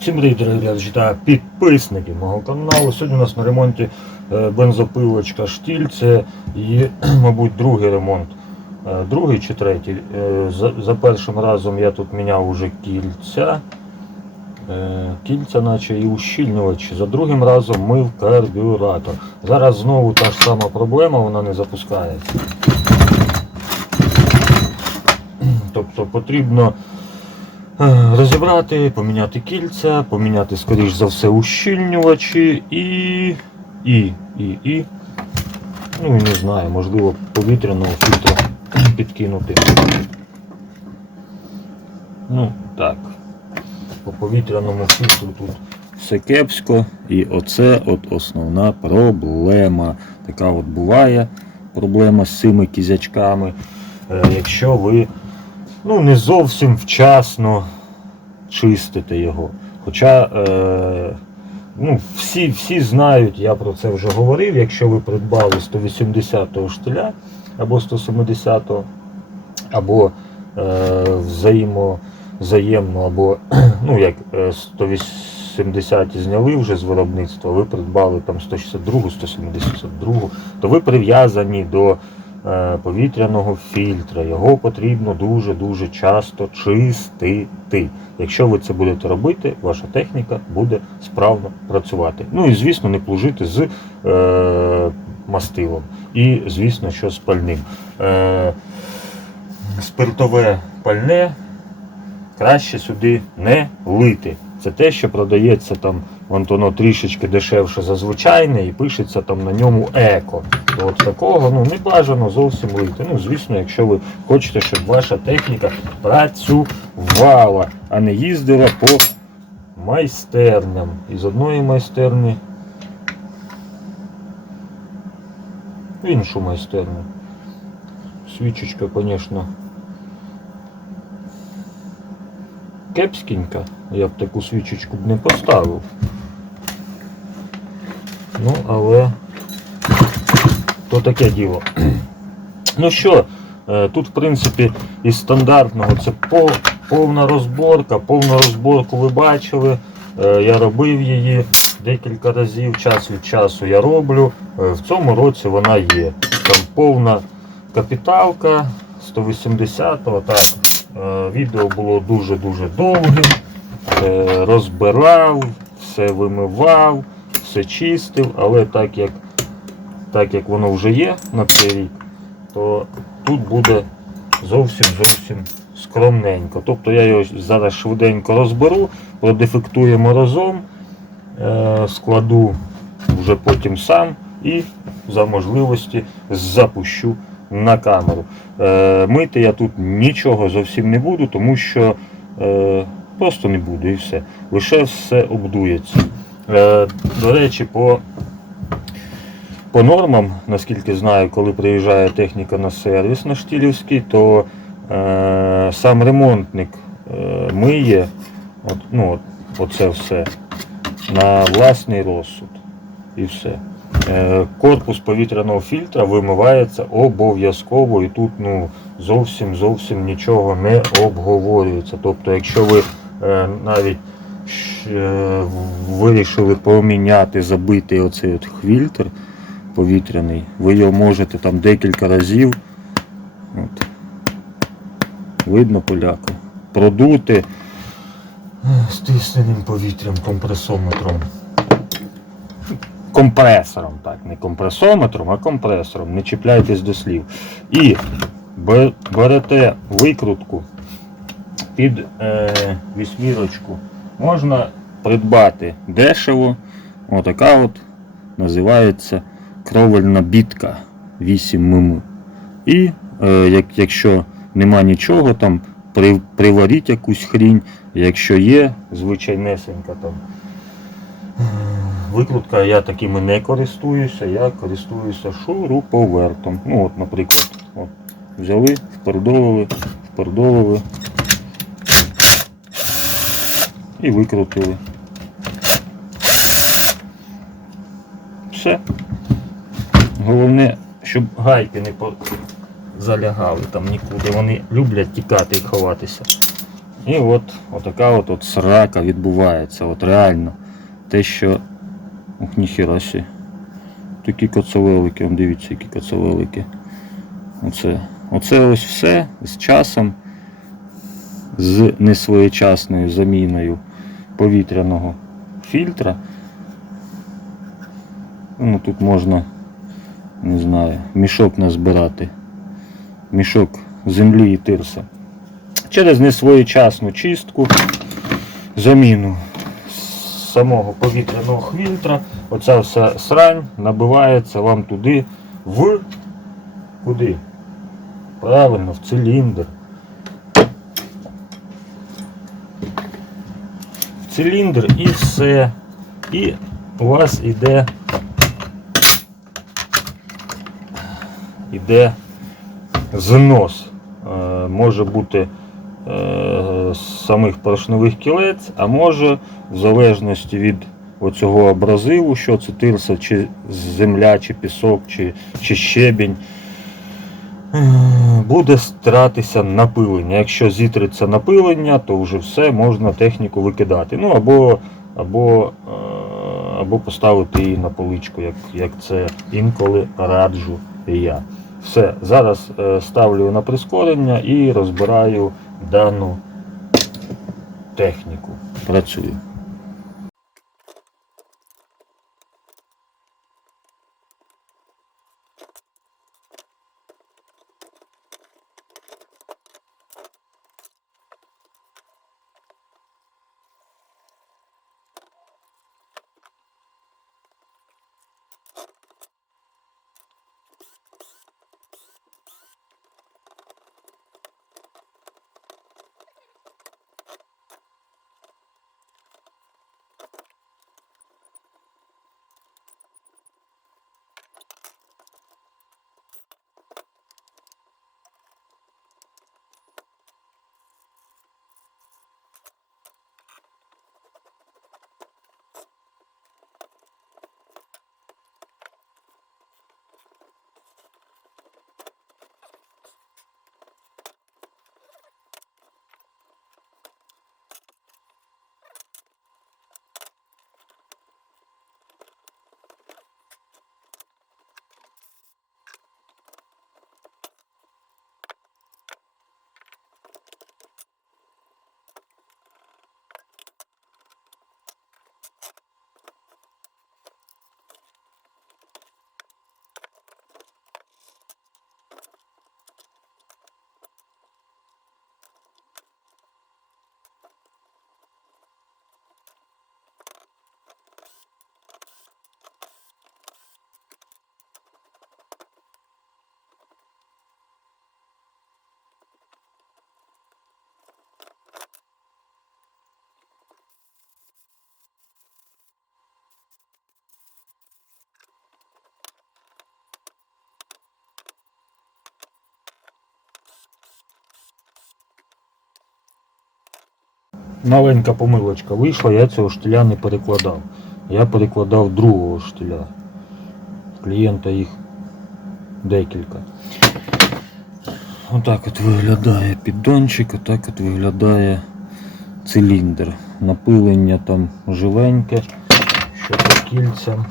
Всім привіт, дорогі глядачі та підписники мого каналу. Сьогодні у нас на ремонті е, бензопилочка штіль. Це її, мабуть, другий ремонт. Е, Другий чи третій. Е, За, першим разом я тут міняв уже кільця. Кільця, наче і ущільнювач. За другим разом мив карбюратор. Зараз знову та ж сама проблема, вона не запускається. Тобто потрібно розібрати, поміняти кільця, поміняти, скоріш за все, ущільнювачі і. і, і, і. Ну не знаю, можливо, повітряного фільтра підкинути. Ну, так. По повітряному фільтру тут все кепсько. І оце от основна проблема. Така от буває проблема з цими кізячками. Е, Якщо ви ну, не зовсім вчасно чистите його. Хоча е, ну, всі, всі знають, я про це вже говорив, якщо ви придбали 180-го штиля або 170-го, або е, взаємо, взаємно, або ну, як е, 180 зняли вже з виробництва, ви придбали там 162, 172, то ви прив'язані до е, повітряного фільтра. Його потрібно дуже-дуже часто чистити. Якщо ви це будете робити, ваша техніка буде справно працювати. Ну і звісно, не плужити з е, мастилом. І, звісно, що з пальним. Е, спиртове пальне краще сюди не лити. Це те, що продається там, вон воно трішечки дешевше за звичайне і пишеться там на ньому еко. То От такого ну, не бажано зовсім лити. Ну, звісно, якщо ви хочете, щоб ваша техніка працювала, а не їздила по майстерням. Із одної майстерні в іншу майстерню. Свічечка, звісно, кепськенька. Я б таку свічечку б не поставив. Ну, але то таке діло. Ну що, е, тут, в принципі, із стандартного це повна розборка. Повну розборку ви бачили. Е, Я робив її декілька разів, час від часу я роблю. Е, В цьому році вона є. Там повна капіталка 180-го. Так, відео було дуже-дуже довгим. Е, Розбирав, все вимивав, все чистив, але так як, так як воно вже є на цей рік, то тут буде зовсім зовсім скромненько. Тобто я його зараз швиденько розберу, продефектуємо разом, е, складу вже потім сам і за можливості запущу на камеру. Е, Мити я тут нічого зовсім не буду, тому що е, просто не буду і все. Лише все обдується. Е, До речі, по по нормам, наскільки знаю, коли приїжджає техніка на сервіс на Штілівський, то е, сам ремонтник е, миє от, ну, оце все на власний розсуд. І все. Е, корпус повітряного фільтра вимивається обов'язково і тут ну, зовсім зовсім нічого не обговорюється. Тобто, якщо ви е, навіть е, вирішили поміняти, забити оцей от фільтр повітряний, ви його можете там декілька разів. От, видно поляку. Продути стисненим повітрям компресометром. Компресором, так, не компресометром, а компресором. Не чіпляйтесь до слів. І берете викрутку під е, вісьмірочку. Можна придбати дешево. Отака от називається кровельна бітка 8 мм. І е, як, якщо нема нічого, там при, приваріть якусь хрінь, якщо є, звичайнесенька там. Викрутка, я такими не користуюся, я користуюся шуруповертом. Ну от, наприклад, от, взяли, впердолили, впердолили і викрутили. Все. Головне, щоб гайки не залягали там нікуди. Вони люблять тікати і ховатися. І от отака от, от срака відбувається. От реально. Те, що. Ух, ніхіра сі. Такі коцовелики, он дивіться, які коцовелики. Оце. Оце ось все з часом, з несвоєчасною заміною повітряного фільтра. Ну, тут можна, не знаю, мішок назбирати. Мішок землі і тирса. Через несвоєчасну чистку, заміну самого повітряного фільтра, оця вся срань набивається вам туди в куди? Правильно, в циліндр. Циліндр і все. І у вас іде іде знос. Е, може бути самих поршневих кілець, а може, в залежності від оцього абразиву, що це тирса, чи земля, чи пісок, чи, чи щебінь, е, буде стиратися напилення. Якщо зітриться напилення, то вже все можна техніку викидати. Ну або, або, е, або поставити її на поличку, як, як це інколи раджу я. Все, зараз е, ставлю на прискорення і розбираю дану техніку. Працюю. Маленька помилочка вийшла, я цього штиля не перекладав. Я перекладав другого штиля. Клієнта їх декілька. Отак от виглядає піддончик, отак от виглядає циліндр. Напилення там живеньке, що по кільцям.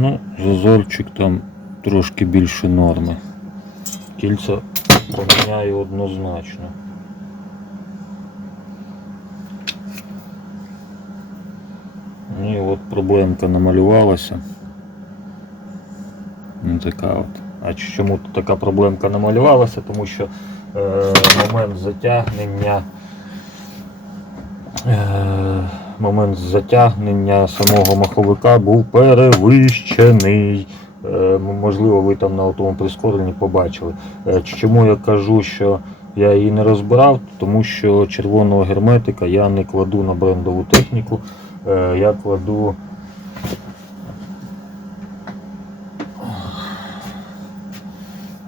Ну, зазорчик там трошки більше норми. Кільця поміняю однозначно. І от проблемка намалювалася. Ну, така от. А чому така проблемка намалювалася? Тому що е, момент затягнення. Е, момент затягнення самого маховика був перевищений. Е, Можливо, ви там на тому прискоренні побачили. Е, Чому я кажу, що я її не розбирав, тому що червоного герметика я не кладу на брендову техніку. Е, Я кладу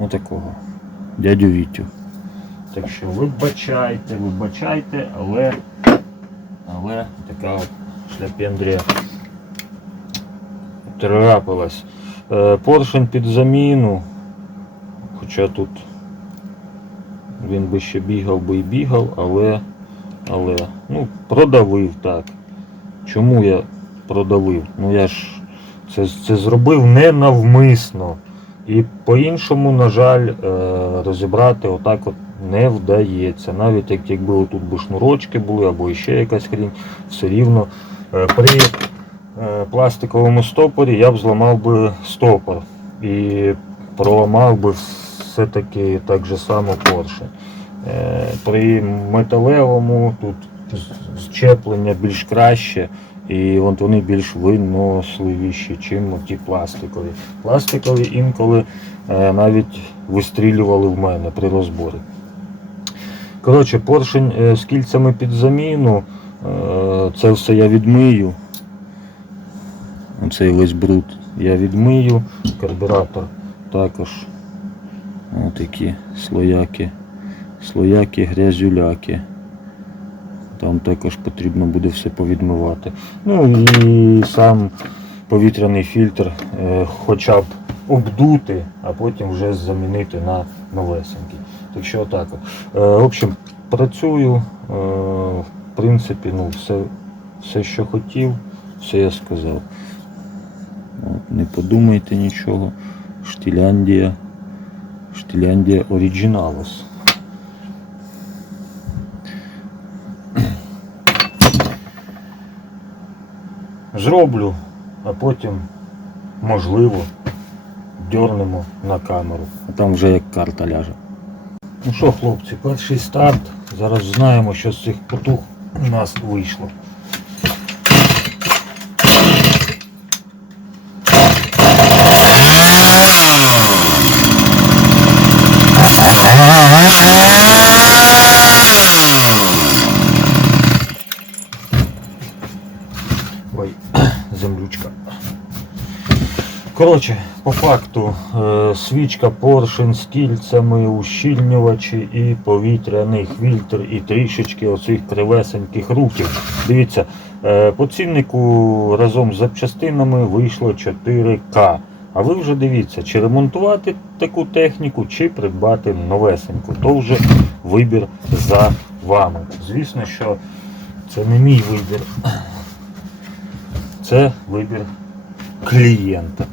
отакого дядю Вітю. Так що вибачайте, вибачайте, але, але така от шляпендрія трапилась. Е, Поршень під заміну, хоча тут він би ще бігав би і бігав, але, але ну, продавив так. Чому я продавив? Ну я ж це, це зробив не навмисно. І по-іншому, на жаль, е, розібрати отак от не вдається. Навіть як, якби тут би шнурочки були або ще якась хрінь, все рівно е, при е, пластиковому стопорі я б зламав би стопор і проламав би все-таки так же само поршень. Е, При металевому тут зчеплення більш краще. І вони більш виносливіші, чим ті пластикові. Пластикові інколи навіть вистрілювали в мене при розборі. Коротше, поршень е, з кільцями під заміну. е, Це все я відмию. Оцей весь бруд я відмию. Карбюратор також. Ось такі слояки. Слояки, грязюляки. Там також потрібно буде все повідмивати. Ну і сам повітряний фільтр е, хоча б обдути, а потім вже замінити на новесенький. Так що отак. Е, в общем, працюю. Е, в принципі, ну, все, все, що хотів, все я сказав. От, не подумайте нічого. Штиляндія. Штиляндія Оригіналус. Зроблю, а потім, можливо, дьорнемо на камеру. А там вже як карта ляже. Ну що, хлопці, перший старт. Зараз знаємо, що з цих потух у нас вийшло. Ой, Коротше, по факту, е, свічка поршень з кільцями, ущільнювачі і повітряний фільтр, і трішечки оцих кривесеньких рухів. Дивіться, е, по ціннику разом з запчастинами вийшло 4К. А ви вже дивіться, чи ремонтувати таку техніку, чи придбати новесеньку. То вже вибір за вами. Звісно, що це не мій вибір. Це вибір клієнта.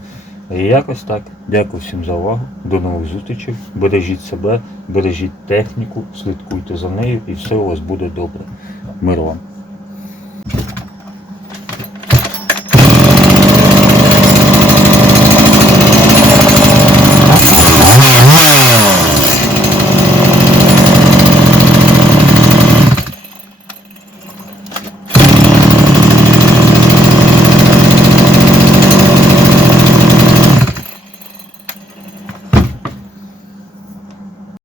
І якось так. Дякую всім за увагу. До нових зустрічей. Бережіть себе, бережіть техніку, слідкуйте за нею і все у вас буде добре. Мир вам.